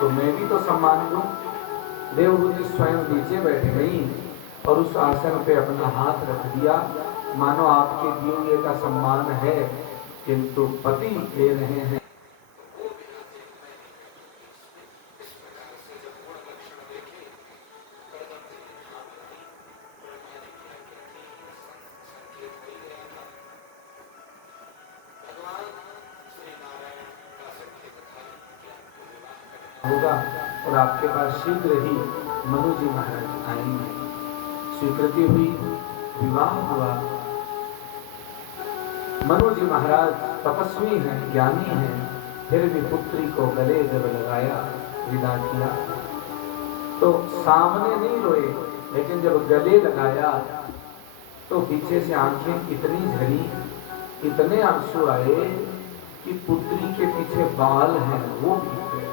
तो मैं भी तो सम्मान दूं। देवहूति स्वयं नीचे बैठ गई और उस आसन पे अपना हाथ रख दिया, मानो आपके दिए हुए का सम्मान है, किंतु पति दे रहे हैं। होगा और आपके पास शीघ्र ही मनु जी महाराज आएंगे। स्वीकृति हुई, विवाह हुआ। मनु जी महाराज तपस्वी हैं, ज्ञानी हैं, फिर भी पुत्री को गले जब लगाया, विदा किया तो सामने नहीं रोए, लेकिन जब गले लगाया तो पीछे से आंखें इतनी झरी, इतने आंसू आए कि पुत्री के पीछे बाल हैं वो भीग गए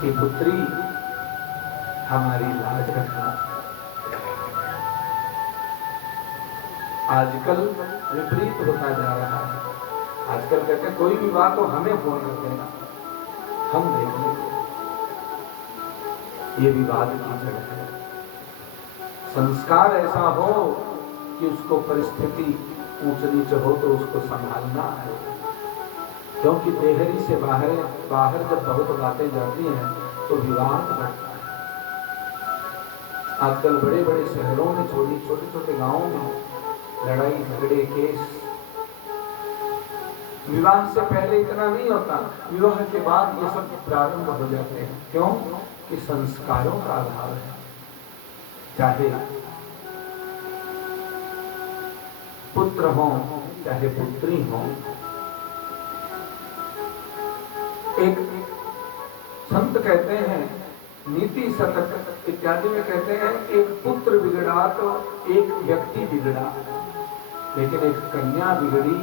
कि पुत्री हमारी लाज रखना। आजकल विपरीत होता जा रहा है। आजकल कहते हैं कोई भी बात हो हमें फोन कर देना, हम देख लेंगे। ये विवाद की जड़ है। संस्कार ऐसा हो कि उसको परिस्थिति ऊंच नीच हो तो उसको संभालना है, क्योंकि देहरी से बाहर जब बहुत बातें जाती हैं तो विवाद बढ़ता है। आजकल बड़े बड़े शहरों में, छोटे छोटे गांवों में लड़ाई झगड़े केस, विवाह से पहले इतना नहीं होता, विवाह के बाद ये सब प्रारंभ हो जाते हैं। क्यों? कि संस्कारों का अभाव है। चाहे पुत्र हो चाहे पुत्री हो। एक संत कहते हैं, नीति शतक इत्यादि में कहते हैं, एक पुत्र बिगड़ा तो एक व्यक्ति बिगड़ा, लेकिन एक कन्या बिगड़ी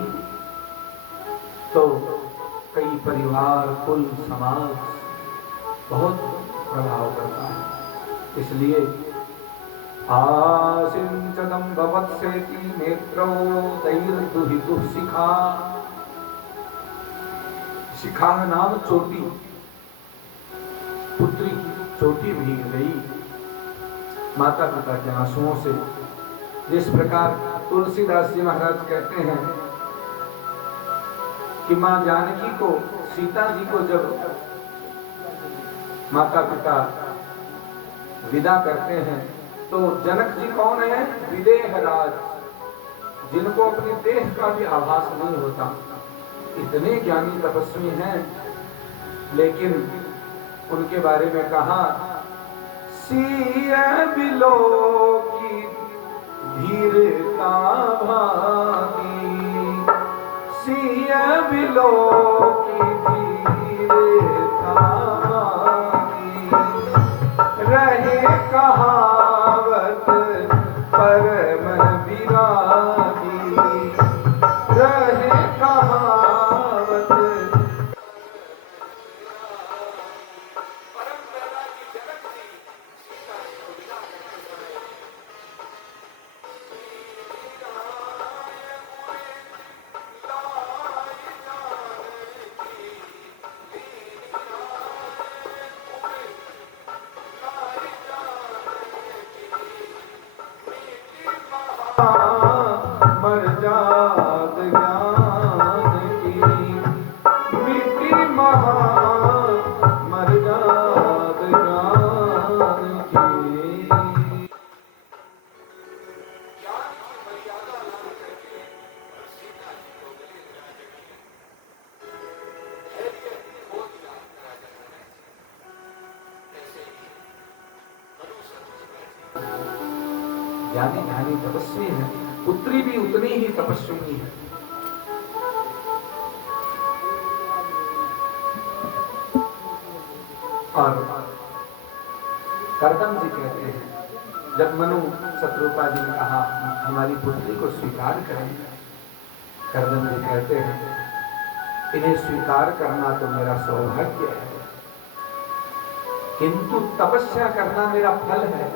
तो कई परिवार, कुल, समाज बहुत प्रभाव करता है। इसलिए आसिंचदं भवत्सेति नेत्रौ दैर्दुहितुः शिखा। शिखा नाम चोटी, पुत्री की चोटी भीग गई माता पिता के आंसुओं से। जिस प्रकार तुलसीदास जी महाराज कहते हैं कि मां जानकी को, सीता जी को जब माता पिता विदा करते हैं तो जनक जी कौन है? विदेह राज, जिनको अपने देह का भी आभास नहीं होता। इतने ज्ञानी तपस्वी हैं, लेकिन उनके बारे में कहा, सिय बिलो की धीरता भागी, सिय बिलो की धीरता भागी, रहे कहावत परम विरागी, रहे कहावत परम वैरागी। जनक जी सीता जी को विदा करने मर्याद ज्ञान की, मिट्टी महा मर्याद ज्ञान की। ज्ञान की मर्यादा ना करके सीता जी को गले लगा करके धैर्य खो दिया राजा ने। ऐसे ही मनुष्य ज्ञानी ध्यानी तपस्वी है, पुत्री भी उतनी ही तपस्विनी है। और कर्दम जी कहते हैं, जब मनु शत्रुपा जी ने कहा हमारी पुत्री को स्वीकार करेंगे, कर्दम जी कहते हैं, इन्हें स्वीकार करना तो मेरा सौभाग्य है, किंतु तपस्या करना मेरा फल है।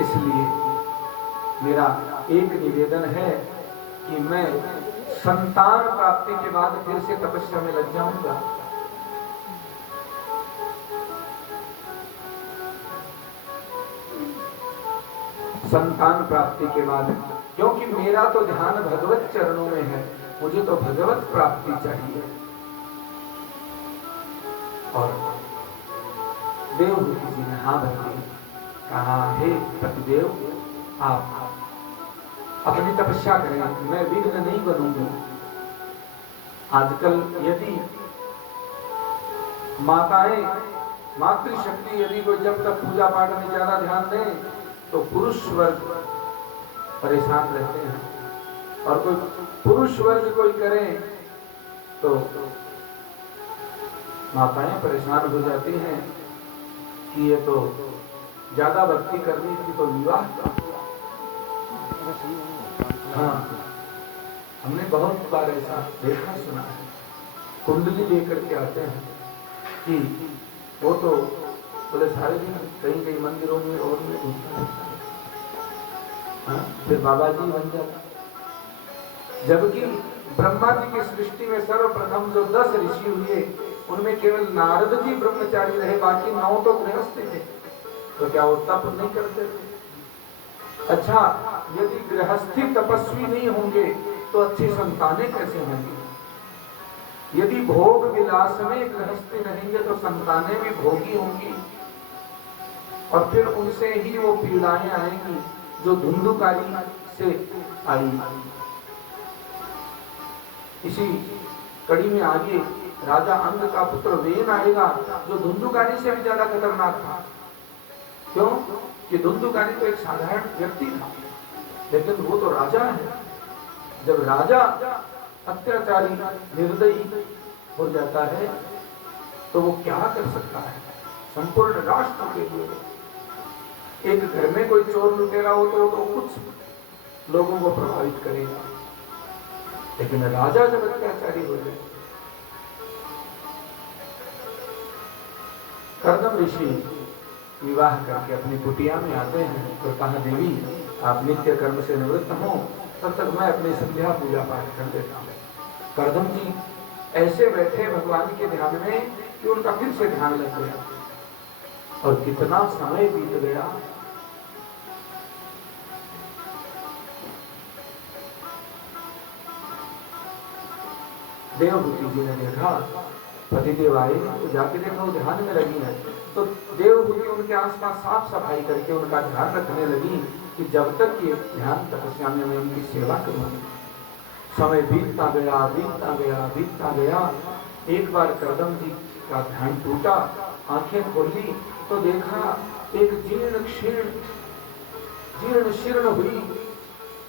इसलिए मेरा एक निवेदन है कि मैं संतान प्राप्ति के बाद फिर से तपस्या में लग जाऊंगा। संतान प्राप्ति के बाद, क्योंकि मेरा तो ध्यान भगवत चरणों में है, मुझे तो भगवत प्राप्ति चाहिए। और देवहूति जी ने हाँ भर दी, कहा हे पतिदेव, आप अपनी तपस्या करें, मैं विघ्न नहीं बनूंगी। आजकल यदि माताएं, मातृशक्ति यदि कोई जब तक पूजा पाठ में ज्यादा ध्यान दें तो पुरुष वर्ग परेशान रहते हैं, और कोई पुरुष वर्ग कोई करे तो माताएं परेशान हो जाती हैं कि ये तो ज्यादा भक्ति करनी थी तो विवाह। हाँ, हमने बहुत बार ऐसा देखा सुना है। कुंडली लेकर के आते हैं कि वो तो बोले सारे दिन कहीं कहीं मंदिरों में और में घूमता रहता है, हाँ, फिर बाबा जी बन जाता। जबकि ब्रह्मा जी की सृष्टि में सर्वप्रथम जो 10 ऋषि हुए उनमें केवल नारद जी ब्रह्मचारी रहे, बाकी 9 तो गृहस्थ थे। तो क्या वो तप नहीं करते थे? अच्छा, यदि गृहस्थी तपस्वी नहीं होंगे तो अच्छी संतानें कैसे होंगी? यदि भोग विलास में गृहस्थी रहेंगे तो संतानें भी भोगी होंगी, और फिर उनसे ही वो पीड़ाएं आएंगी जो धुंधुकारी से आई। इसी कड़ी में आगे राजा अंग का पुत्र वेन आएगा, जो धुंधुकारी से भी ज्यादा खतरनाक था। क्यों? कि धुंधुकारी तो एक साधारण व्यक्ति था, लेकिन वो तो राजा है। जब राजा अत्याचारी निर्दयी हो जाता है तो वो क्या कर सकता है? संपूर्ण राष्ट्र के लिए, एक घर में कोई चोर लुटेरा हो तो कुछ लोगों को प्रभावित करेगा, लेकिन राजा जब अत्याचारी हो जाए। कर्दम ऋषि विवाह करके अपनी कुटिया में आते हैं तो कहा, देवी आप नित्य कर्म से निवृत्त हो, तब तक मैं अपनी संध्या पूजा पाठ कर देता हूँ। कर्दम जी ऐसे बैठे भगवान के ध्यान में कि उनका फिर से ध्यान लग गया, और कितना समय बीत गया। देवहूति जी ने देखा पतिदेव आए, तो जाके देखा वो ध्यान में लगी है। तो देवहूति उनके आसपास साफ सफाई करके उनका ध्यान रखने लगी कि जब तक ये ध्यान तपस्या में मैं उनकी सेवा करूंगी। समय बीतता गया, बीतता गया, बीतता गया। एक बार कर्दम जी का ध्यान टूटा, आंखें खोली तो देखा एक जीर्ण शीर्ण हुई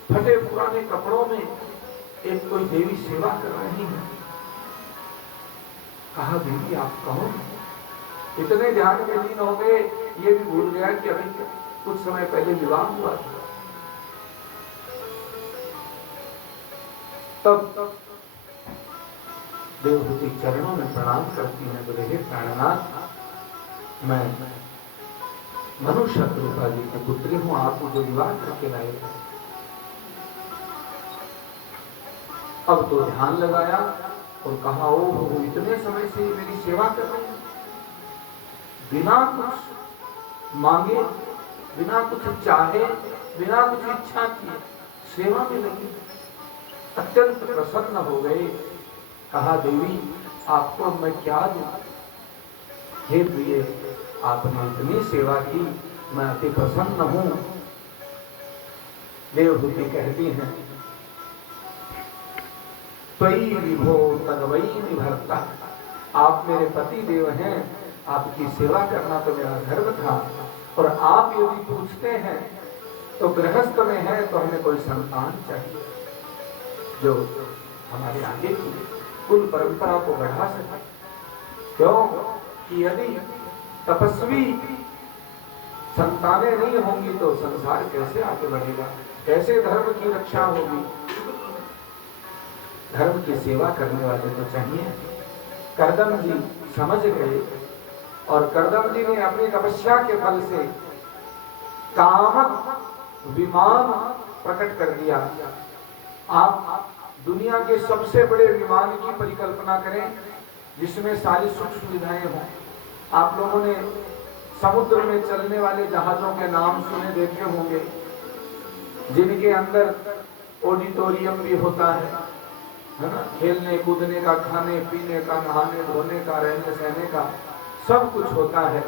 फटे पुराने कपड़ों में एक कोई देवी सेवा कर रही है। कहा, देवी आप कौन? इतने ध्यान में लीन हो गए, ये भी भूल गया कि अभी कुछ समय पहले विवाह हुआ था। तब देवहूति चरणों में प्रणाम करती है, बोले हे प्राणनाथ, मैं मनुष्य रूपा जी की पुत्री हूं, आप मुझे विवाह करके लाए। अब तो ध्यान लगाया और कहा, ओ इतने समय से मेरी सेवा कर रहे हैं, बिना कुछ मांगे, बिना कुछ चाहे, बिना कुछ इच्छा किए सेवा में लगी। अत्यंत प्रसन्न हो गए। कहा, देवी आपको मैं क्या दूं? हे प्रिय, आपने इतनी सेवा की, मैं अति प्रसन्न हूं। देवहूति कहती हैं, त्वयि विभो तद्वयि निभर्ता, आप मेरे पति देव हैं, आपकी सेवा करना तो मेरा धर्म था, और आप यदि पूछते हैं तो गृहस्थ में है तो हमें कोई संतान चाहिए जो हमारे आगे की कुल परंपरा को बढ़ा सके। क्यों कि यदि तपस्वी संतानें नहीं होंगी तो संसार कैसे आगे बढ़ेगा, कैसे धर्म की रक्षा होगी? धर्म की सेवा करने वाले तो चाहिए। कर्दम जी समझ गए, और कर्दम जी ने अपनी तपस्या के फल से कामक विमान प्रकट कर दिया। आप दुनिया के सबसे बड़े विमान की परिकल्पना करें जिसमें सारी सुख सुविधाएं हों। आप लोगों ने समुद्र में चलने वाले जहाजों के नाम सुने देखे होंगे, जिनके अंदर ऑडिटोरियम भी होता है ना, खेलने कूदने का, खाने पीने का, नहाने धोने का, रहने सहने का सब कुछ होता है।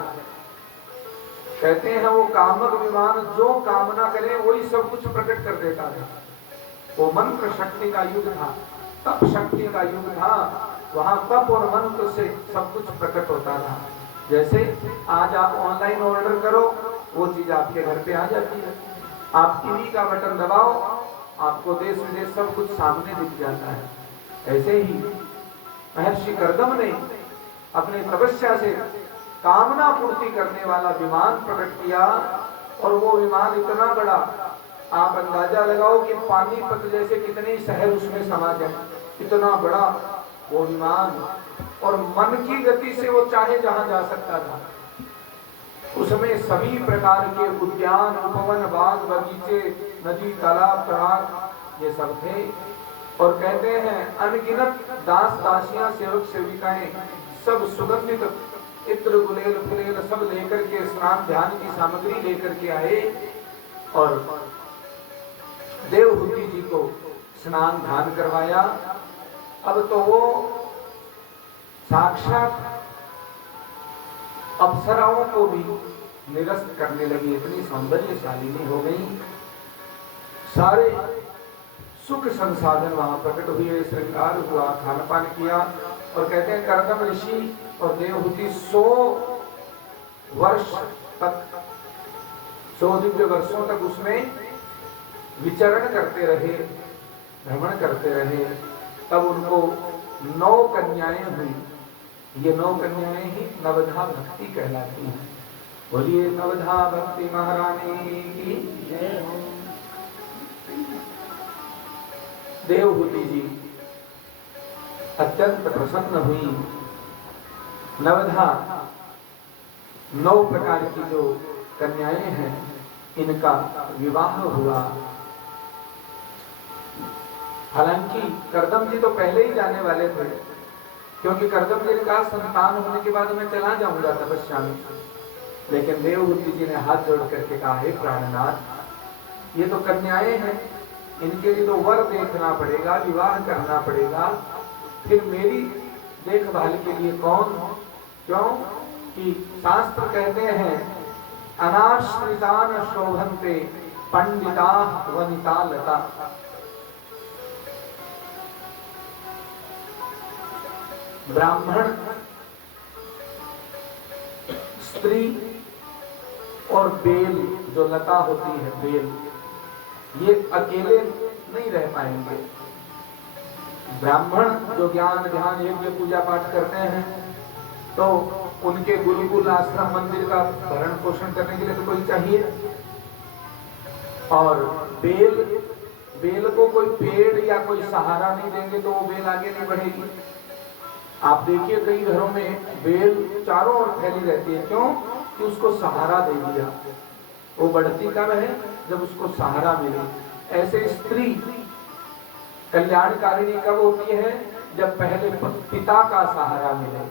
कहते हैं वो कामक विमान जो कामना करे वही सब कुछ प्रकट कर देता था। वो मंत्र शक्ति का युग था, तप शक्ति का युग था। वहां तप और मंत्र से सब कुछ प्रकट होता था। जैसे आज आप ऑनलाइन ऑर्डर करो, वो चीज आपके घर पे आ जाती है। आप टीवी का बटन दबाओ, आपको देश विदेश सब कुछ सामने दिख जाता है। ऐसे ही महर्षि कर्दम ने अपने तपस्या से कामना पूर्ति करने वाला विमान प्रकट किया, और वो विमान इतना बड़ा, आप अंदाजा लगाओ कि पानीपत जैसे कितने शहर उसमें समा जाए, इतना बड़ा वो विमान, और मन की गति से वो चाहे जहां जा सकता था। उसमें सभी प्रकार के उद्यान, उपवन, बाग बगीचे, नदी, तालाब, तड़ाग ये सब थे। और कहते हैं अनगिनत दास दासियां, सेवक सेविकाएं सब सुगंधित इत्र गुलेल फुलेल सब लेकर के, स्नान ध्यान की सामग्री लेकर के आए और देवहूति जी को स्नान ध्यान करवाया। अब तो वो साक्षात अप्सराओं को भी निरस्त करने लगी, इतनी सौंदर्यशालिनी हो गई। सारे सुख संसाधन वहां प्रकट हुए, श्रृंगार हुआ, खान पान किया। और कहते हैं कर्दम ऋषि और देवहूति 100 वर्ष तक, 100 दिव्य वर्षों तक उसमें विचरण करते रहे, भ्रमण करते रहे। तब उनको 9 कन्याएं हुई। ये 9 कन्याएं ही नवधा भक्ति कहलाती हैं। बोलिए नवधा भक्ति महारानी की जय हो। देवहूति जी अत्यंत प्रसन्न हुई। नवधा 9 प्रकार की जो कन्याएं हैं, इनका विवाह हुआ। हालांकि कर्दम जी तो पहले ही जाने वाले थे, क्योंकि कर्दम जी ने कहा संतान होने के बाद मैं चला जाऊंगा तपस्या में। लेकिन देवहूति जी ने हाथ जोड़ करके कहा, हे प्राणनाथ, ये तो कन्याएं हैं, इनके लिए तो वर देखना पड़ेगा, विवाह करना पड़ेगा। फिर मेरी देखभाल के लिए कौन? क्यों कि शास्त्र कहते हैं अनाश्रितान शोभन्ते पंडिता वनिता लता। ब्राह्मण, स्त्री और बेल जो लता होती है, बेल, ये अकेले नहीं रह पाएंगे। ब्राह्मण जो ज्ञान ध्यान यज्ञ पूजा पाठ करते हैं, तो उनके गुरुकुल आश्रम मंदिर का भरण पोषण करने के लिए तो कोई चाहिए। और बेल को कोई पेड़ या कोई सहारा नहीं देंगे तो वो बेल आगे नहीं बढ़ेगी। आप देखिए कई घरों में बेल चारों ओर फैली रहती है, क्यों कि उसको सहारा दे दिया। वो बढ़ती कब है? जब उसको सहारा मिले। ऐसे स्त्री कल्याणकारिणी कब होती है? जब पहले पिता का सहारा मिले,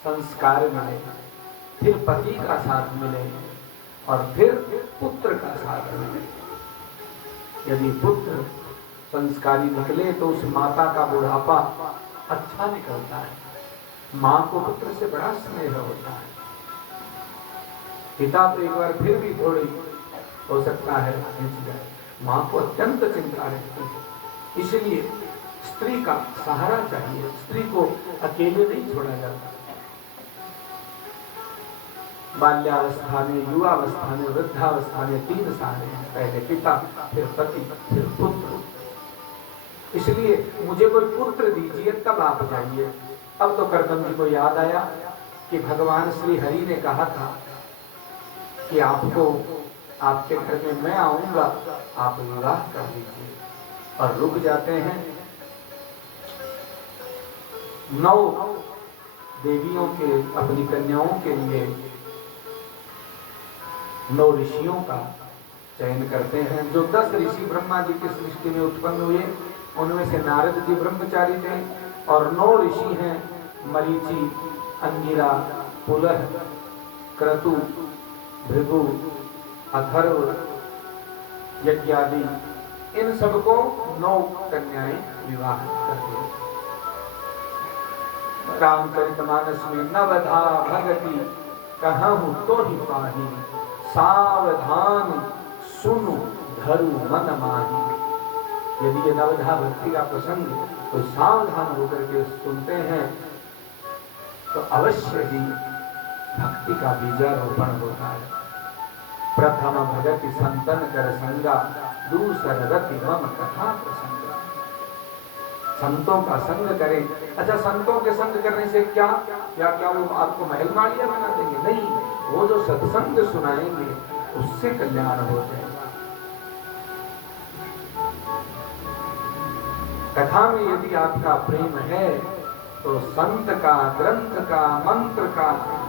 संस्कार मिले, फिर पति का साथ मिले, और फिर पुत्र का साथ मिले। यदि पुत्र संस्कारी निकले तो उस माता का बुढ़ापा अच्छा निकलता है। माँ को पुत्र से बड़ा स्नेह होता है। पिता तो एक बार फिर भी थोड़ी हो सकता है खींच जाए, माँ को अत्यंत चिंता रहती है। इसलिए स्त्री का सहारा चाहिए, स्त्री को अकेले नहीं छोड़ा जाता। बाल्यावस्था में, युवावस्था में, वृद्धावस्था में 3 सहारे हैं, पहले पिता, फिर पति, फिर पुत्र। इसलिए मुझे कोई पुत्र दीजिए तब आप जाइए। अब तो कर्दम जी को याद आया कि भगवान श्री हरि ने कहा था कि आपको, आपके घर में मैं आऊंगा, आप विवाह कर लीजिए। और रुक जाते हैं। 9 देवियों के, अपनी कन्याओं के लिए 9 ऋषियों का चयन करते हैं। जो 10 ऋषि ब्रह्मा जी की सृष्टि में उत्पन्न हुए, उनमें से नारद जी ब्रह्मचारी थे और 9 ऋषि हैं, मरीचि, अंगिरा, पुलह, क्रतु, भृगु, अथर्व, यज्ञादि, इन सबको 9 कन्याएं विवाह कर दी। रामचरितमानस में नवधा भगति कहूँ तो ही पाही, सावधान सुनु धरु मन माही। यदि ये नवधा भक्ति का प्रसंग तो सावधान होकर के सुनते हैं तो अवश्य ही भक्ति का बीजारोपण होता है। प्रथम भगति संतन कर संगा, दूसर रति मम कथा प्रसंग। संतों का संग करें। अच्छा, संतों के संग करने से क्या वो आपको महल मालिया बना देंगे? नहीं, वो जो सत्संग सुनाएंगे उससे कल्याण हो जाएगा। कथा में यदि आपका प्रेम है तो संत का, ग्रंथ का, मंत्र का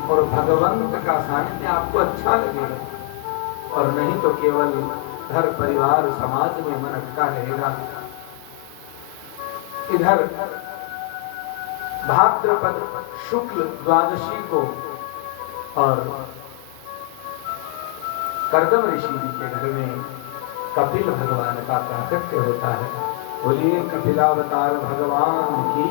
और भगवंत का सानिध्य आपको अच्छा लगेगा, और नहीं तो केवल घर परिवार समाज में मन अटका रहेगा। इधर भाद्रपद शुक्ल द्वादशी को और कर्दम ऋषि जी के घर में कपिल भगवान का प्राकट्य होता है। बोलिए कपिलावतार भगवान की